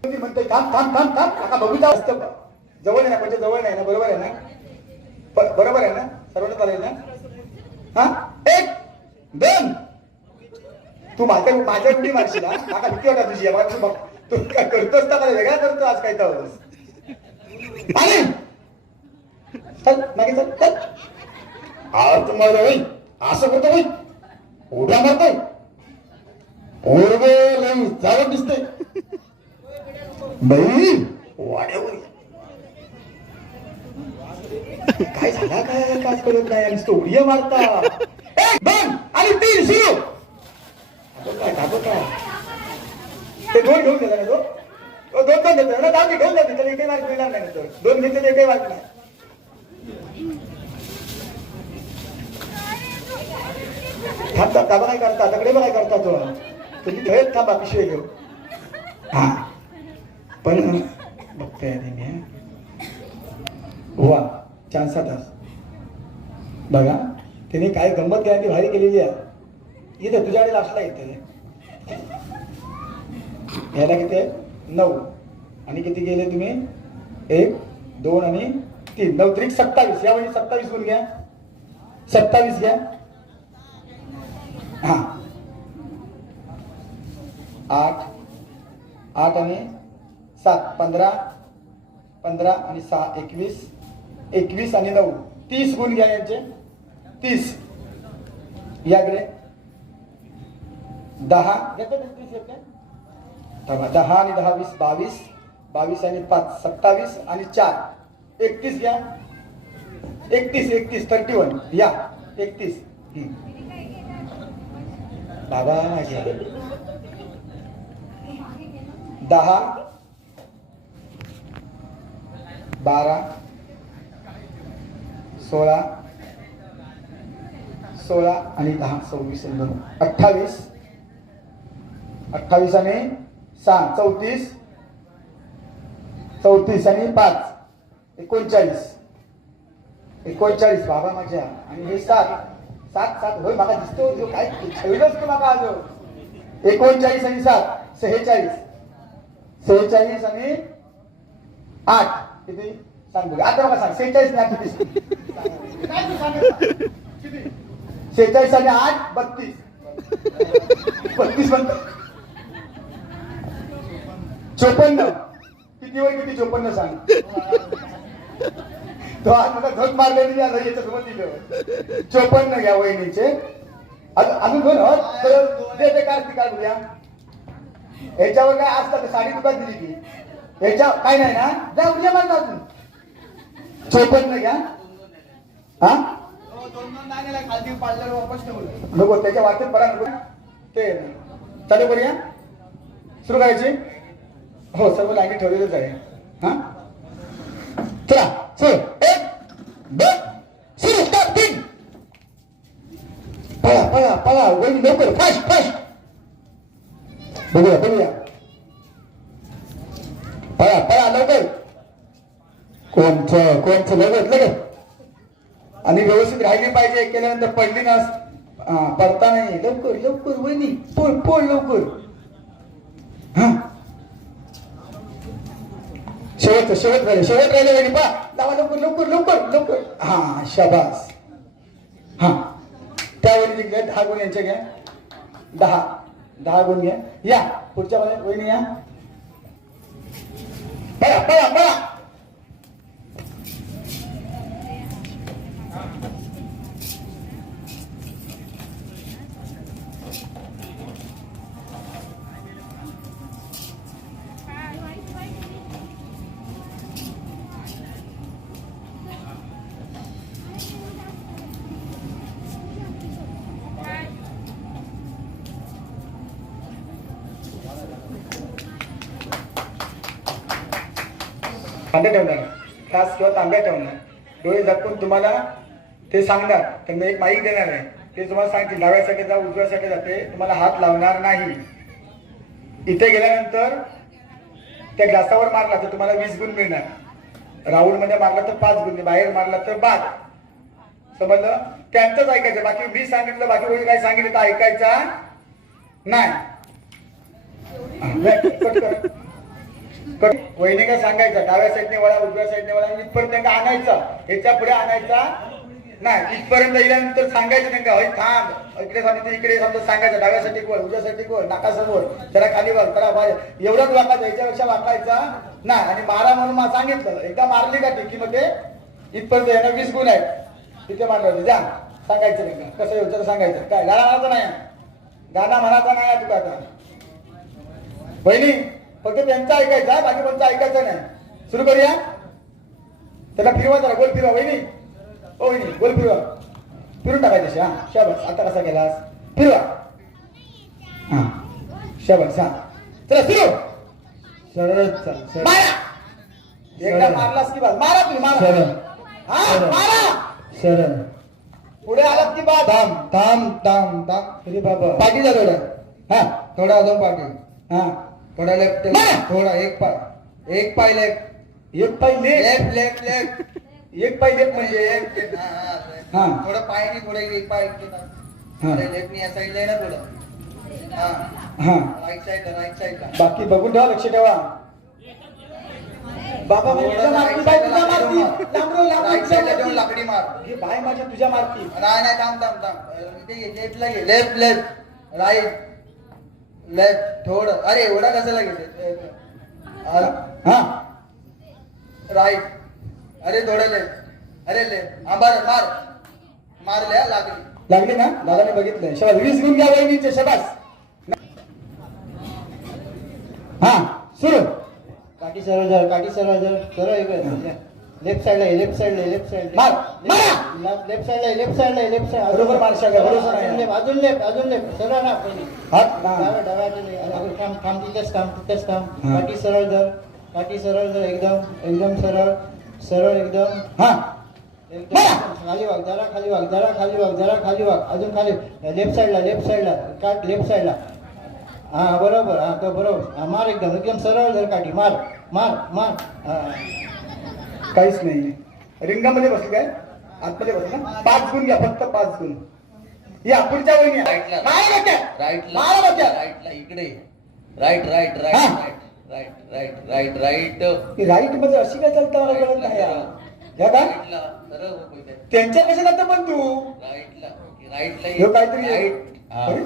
म्हणते काम काम काम काम काका बघूचा असतं. जवळ आहे ना, म्हणजे जवळ नाही ना, बरोबर आहे ना, बरोबर आहे ना, सर्वांना चालेल ना. हा 1 2 तू माझ्या उडी मारशील. काका भीती वाटा तुझी. तू काय करतोस का, वेगळा करतो आज काय तर. चल मागे चल चल. तुम्हाला असं करतो बाई, उड्या मारतोय, जावं दिसतंय बाई वाड्यावर. काय झाला काय काय करत नाही आणि उड्या मारता. 1 2 आणि 3 सुरू. काय ते 2 घेऊन गेला ना, तो 2 घेतला ना, 10 घेऊन जाते त्याला एकही मार्क मिळणार नाही. तर 2 घेतले तर एकही मार्क नाही. थांबा नाही करता, तकडे काय करता तो तुम्ही खेळत थांबा पिशवी घेऊ. हा पण बघतोय मी वा चान्सा तास बघा त्याने काय गंमत केली भारी केलेली आहे. इथे तुझ्याकडे लास्टला येते. ह्याला किती आहे 9 आणि किती गेले तुम्ही 1 2 आणि 3 9 3 27. या वेळी 27 गुण घ्या, 27 घ्या. हा 8 आणि 7 15 15 आणि 6 21 21 आणि 9 30 गुण घ्या यांचे 30. याकडे 10 घेतो 30 येते. 10 आणि 10 20 22 22 आणि 5 27 आणि 4 31 घ्या. 31 31 या 31 बाबा माझ्या 10 12 16 16 आणि 10 26 आणि 28 28 आणि 6 34 34 आणि 5 39 39 बाबा माझ्या. आणि हे 7 7 होय मला दिसतो जो काय ठेवलंच तुला का आज 39 आणि 7 46 46 आणि 8 किती सांग बघा. आता बघा सांग 46 आणि 8 किती 46 आणि 8 32 32 म्हणतो 54 किती वर किती 54 सांग. तो आज मला धक मारलेली याच्यासोबत दिलं 54 घ्या वहिनीचे. अजून 2 देते कार्तिक उद्या. याच्यावर काय असतात साडी तुका दिली की याच्या काय नाही ना, जा उद्या मारता अजून 54 घ्या. हा नको त्याच्या वाटेत पडा नको ते चालू करूया. सुरू करायची. हो सर्व लाईनी ठेवलेलंच आहे. हा चला सुरू 1 2 सुरू 3 कोणचं लगेच आणि व्यवस्थित राहिली पाहिजे. केल्यानंतर पडली ना पडता नाही. लवकर लवकर वहिनी पोळ लवकर. हा शेवट राहिले वहिनी पा लावा लवकर लवकर लवकर लवकर. हा शाबास. हा त्या वहिनी घ्या 10 गुण यांच्या घ्या. 10 गुण घ्या. या पुढच्या वहिनी या. पळा तांब्या ठेवणार ग्लास किंवा तांब्या ठेवणार. डोळे झाकून तुम्हाला ते सांगणार. त्यांना एक माईक देणार आहे. ते तुम्हाला सांगतील डाव्यासाठी जा उजव्यासाठी जाते. तुम्हाला हात लावणार नाही. इथे गेल्यानंतर त्या ग्लासावर मारला तर तुम्हाला 20 गुण मिळणार. राऊंड मध्ये मारला तर 5 गुण. बाहेर मारला तर 5. समजलं. त्यांचंच ऐकायचं. बाकी मी सांगितलं बाकी कोणी काय सांगितलं तर ऐकायचा नाही. वहिनी काय सांगायचं डाव्या साईडने वळा उजव्या साईडने वळा इथपर्यंत त्यांना आणायचं. ह्याच्या पुढे आणायचा नाही. इथपर्यंत गेल्यानंतर सांगायचं त्यांना होय थांब इकडे सांगितलं इकडे समजा सांगायचं डाव्यासाठी कोण उजव्यासाठी कोण नाकासमोर जरा खाली वाग जरा बाहेर एवढंच वाकायचं. याच्यापेक्षा वाकायचा नाही. आणि मारा म्हणून सांगितलं एकदा मारली का टिकीमध्ये इथपर्यंत यांना 20 गुण आहेत. तिथे मारलं जा सांगायचं त्यांना कसं येऊ सांगायचं. काय गाणं म्हणायचं नाही. गाणं म्हणायचं नाही तुला आता. वहिनी फक्त त्यांचं ऐकायचं बाकी कोणतं ऐकायचं नाही. सुरू करूया. त्याला फिरवा जरा गोल फिरवा. वहिनी ओ वहिनी गोल फिरवा. फिरून टाकायचं. हा शाबास. आता कसा गेलास फिरवा. हा शाबास. हा चला सुरू. सरळ चल एकदा मारलास की बाद मारा तुम्ही मारा. हा मारा सरळ. पुढे आलात की बाद थांब तरी बाबा पाठी जा थोडा. हा थोडा अजून पाठी. हा थोडा लेफ्ट थोडा एक पाय लेफ्ट एक पाय लेफ्ट एक पाय लेफ्ट म्हणजे हा थोडा पाय नाही थोडा एक पाय लेफ्ट नाही या साईडला आहे ना थोडं. हा राईट साईडला बाकी बघून ठेवा लक्ष ठेवा. बाबा लाकडी मार हे बाय माझ्या तुझ्या मारती नाही थांब लेफ्टला घे लेफ्ट लेफ्ट थोडं. अरे एवढा कशाला घेते. हा राईट. अरे थोडं लेफ्ट. अरे लेफ्ट. हा बरं मारल्या लागली ना. दादाने बघितलंय. शाबास 20 गुण घ्या वहिनीचे. शाबास. हा सुरू. काठी सरळ लेफ्ट साइडला मार लेफ्ट साइडला बरोबर मार. अजून लेफ्ट सरळ ना थांब तिथेच थांब. काठी सरळ धर एकदम सरळ एकदम. हा खाली वाग जरा खाली वाग अजून खाली लेफ्ट साइडला काट लेफ्ट साइडला. हा बरोबर. हा तो बरोबर. मार एकदम सरळ धर काठी मार. काहीच नाही. रिंगामध्ये बसली काय आतमध्ये बसली ना. 5 गुण घ्या फक्त 5 गुण. या पुढच्या वहिनी राईटला इकडे राईट मध्ये अशी काय चालतं मला कळत नाही यार. त्यांच्या कशा जातं पण तू राईटला काहीतरी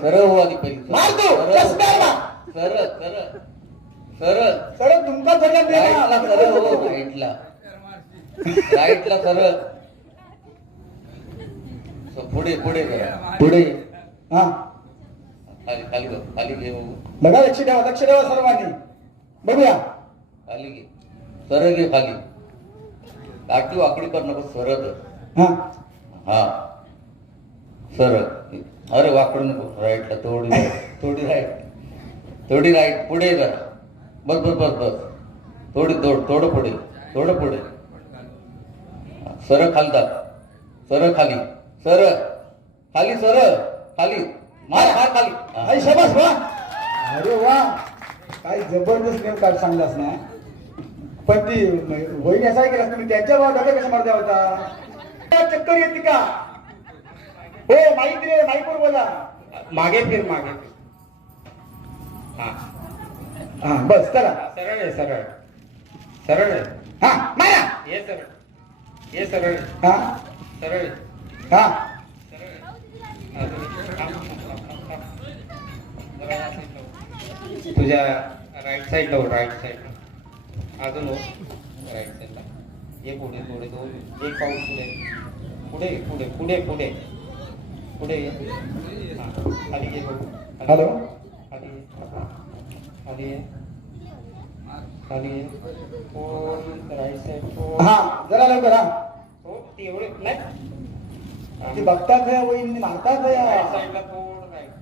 सरळ हो आधी पहिली मारतो सरळ तुमचा सरळ हो राईटला सरळ पुढे हा खाली घे बघा लक्ष ठेवा सर्वांनी बघूया. खाली घे सरळ घे खाली. काठी वाकडी कर नको सरळ. हा सरळ. अरे वाकड नको. राईटला थोडी राईट पुढे कर. बस थोडं पुढे सरळ खाली दाब. सरळ खाली मार खाली. शाबास वा. अरे वा काय जबरदस्त नेम काढ सांगलास ना. पण ती वहिनी असा केला तुम्ही त्यांच्या डबे कसा मारता होता चक्कर येते का हो माईक रे माईकवर बोला मागे फिर मागे फिर. हा हा बस चला सरळ आहे सरळ सरळ आहे. हा माया ये सरळ ये सरळ हा सरळ आहे. हा तुझ्या राईट साईडला हो राईट साईडला अजून हो राईट साईडला ये पुढे पुढे दोन एक पाऊल पुढे पुढे पुढे पुढे पुढे पुढे ये हा खाली ये बघू हॅलो खाली ये खाली ये खाली ये फोन राईट साईड फोन हा जरा लवकर हा हो ती एवढे नाही ती बघतात या वहिनी मारतात राईट या साईडला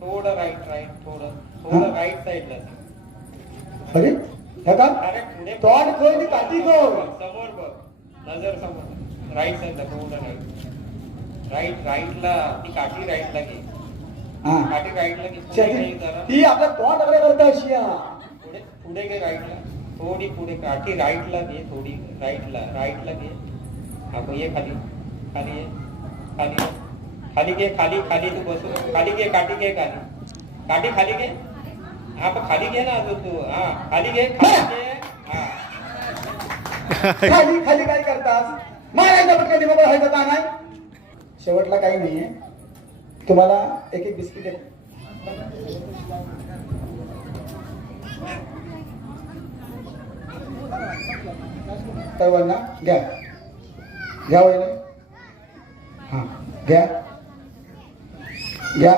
थोडं राईट राईट थोडं राईट साईडला अरे हे का अरे पुढे तोंड खोल ती काठी खोल समोर बघ नजर समोर राईट साईडला थोडं राईट राईटला ती काठी राईटला घे हा काठी राईटला घे पुढे घे जरा ती आपल्या तोंड वगैरे करता अशी हा. पुढे पुढे घे राईटला थोडी पुढे काठी राईटला घे थोडी राईटला घे आपण ये खाली खाली ये खाली ये. खाली घे खाली खाली तू बसू खाली घे काठी घे काठी खाली घे हा पण खाली घे ना अजून तू हा खाली घे हा खाली खाली काय करतास मारायचा पटकन दिमाग व्हायचा का नाही शेवटला काही नाहीये तुम्हाला एक एक बिस्किट सर्वांना घ्या घ्या वहिनी हा घ्या घ्या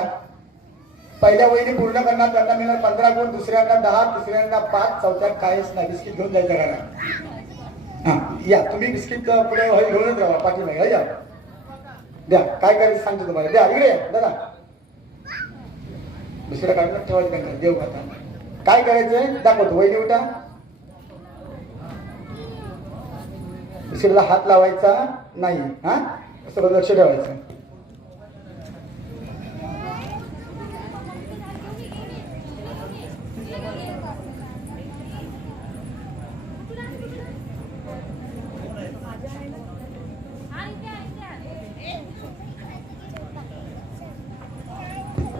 पहिल्या वहिनी पूर्ण करणार त्यांना मिळणार 15 गुण दुसऱ्यांना 10 तिसऱ्यांना 5 चौथ्यात काहीच नाही बिस्किट घेऊन जायचं घरात हा या तुम्ही बिस्किट पुढे घेऊनच राहा पाठीमागे या द्या काय करायचं सांगतो तुम्हाला द्या इकडे या दादा दुसऱ्या काढून ठेवायचं त्यांना देव खाता काय करायचंय दाखवतो वहिनी उठा दुसऱ्याला हात लावायचा नाही हा असं लक्ष ठेवायचं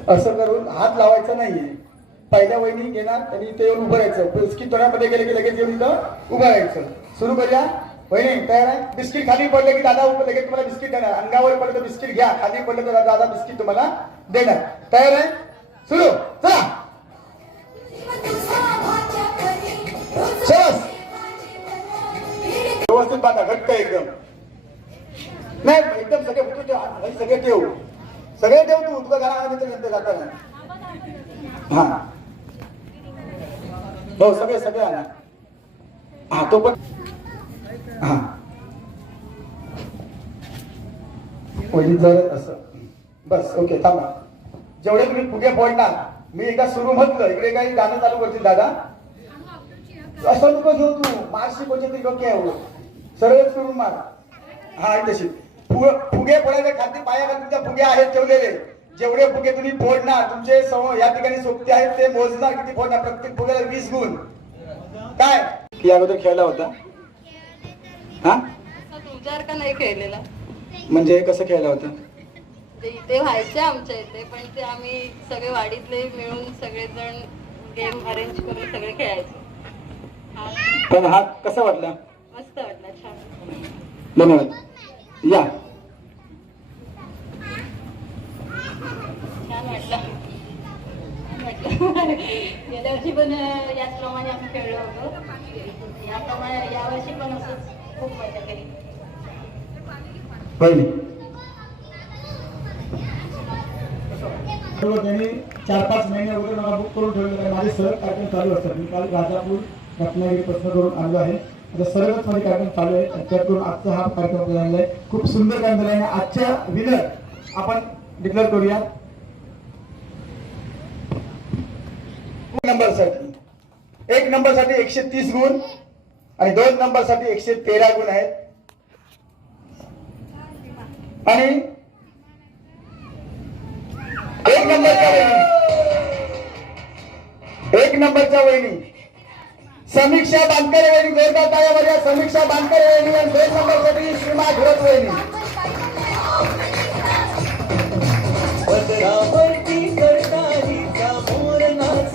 असं करून हात लावायचा नाहीये पहिल्या वहिनी घेणार आणि इथे येऊन उभं राहायचं बिस्किट तोंडामध्ये गेले की लगेच येऊन इथं उभं राहायचं सुरू करूया वहिनी तयार आहे बिस्किट खाली पडले की दादा लगेच तुम्हाला बिस्किट देणार अंगावर पडलं तर बिस्किट घ्या खाली पडलं तर दादा बिस्किट तुम्हाला देणार तयार आहे सुरू चला शबास व्यवस्थित बांधा घट्ट एकदम नाही एकदम सगळे फुटून ठेव सगळे ठेव सगळे ठेव तू तुला घरामध्ये तर जाता नाही हा हो सगळे सगळे आणा हा तो पण हा वहिनी जर असं बस ओके थांबा जेवढे तुम्ही फुगे फोडणार मी एकदा सुरू म्हटलं इकडे काही गाणं चालू करतील दादा असं नको घेऊ तू मारशी कोणते तरी डोके आहे सरळ सुरू मार हा तशी फुगे फोडायचे खाती पायाखाली तुमच्या फुगे आहेत ठेवलेले जेवढे फुगे तुम्ही फोडणार तुमचे या ठिकाणी सोबते आहेत ते मोजणार किती फोडणार प्रत्येक फुग्याला 20 गुण काय की अगोदर खेळला होता हा तुमच्यासारखा नाही खेळलेला म्हणजे कसं खेळला होता ते इथे व्हायचे आमच्या इथे पण ते आम्ही सगळे वाडीतले मिळून सगळेजण गेम अरेंज करून सगळे खेळायचो पण हा कसा वाटला मस्त वाटला छान धन्यवाद या छान वाटलं गेल्या वर्षी पण याचप्रमाणे आम्ही खेळलो होतो याप्रमाणे यावर्षी पण असंच खूप मजा केली त्यांनी 4-5 महिने अगोदर मला बुक करून ठेवलेलं आहे माझे सर्व कार्यक्रम चालू असतात मी काल राजापूर रत्नागिरी प्रश्न करून आलो आहे आता सर्वच माझे कार्यक्रम चालू आहे त्यात करून आजचा हा कार्यक्रम झालेला आहे खूप सुंदर काम झालं आहे आजच्या विनर आपण डिक्लेअर करूया नंबरसाठी 1 नंबरसाठी 130 गुण आणि 2 नंबरसाठी 113 गुण आहेत आणि 1 नंबरच्या वहिनी समीक्षा बांधकर वहिनी जोरदार टाळ्या समीक्षा बांधकर वहिनी आणि 2 नंबरसाठी श्रीमा घोरत वहिनी. पदरावरती करताली समोर नाच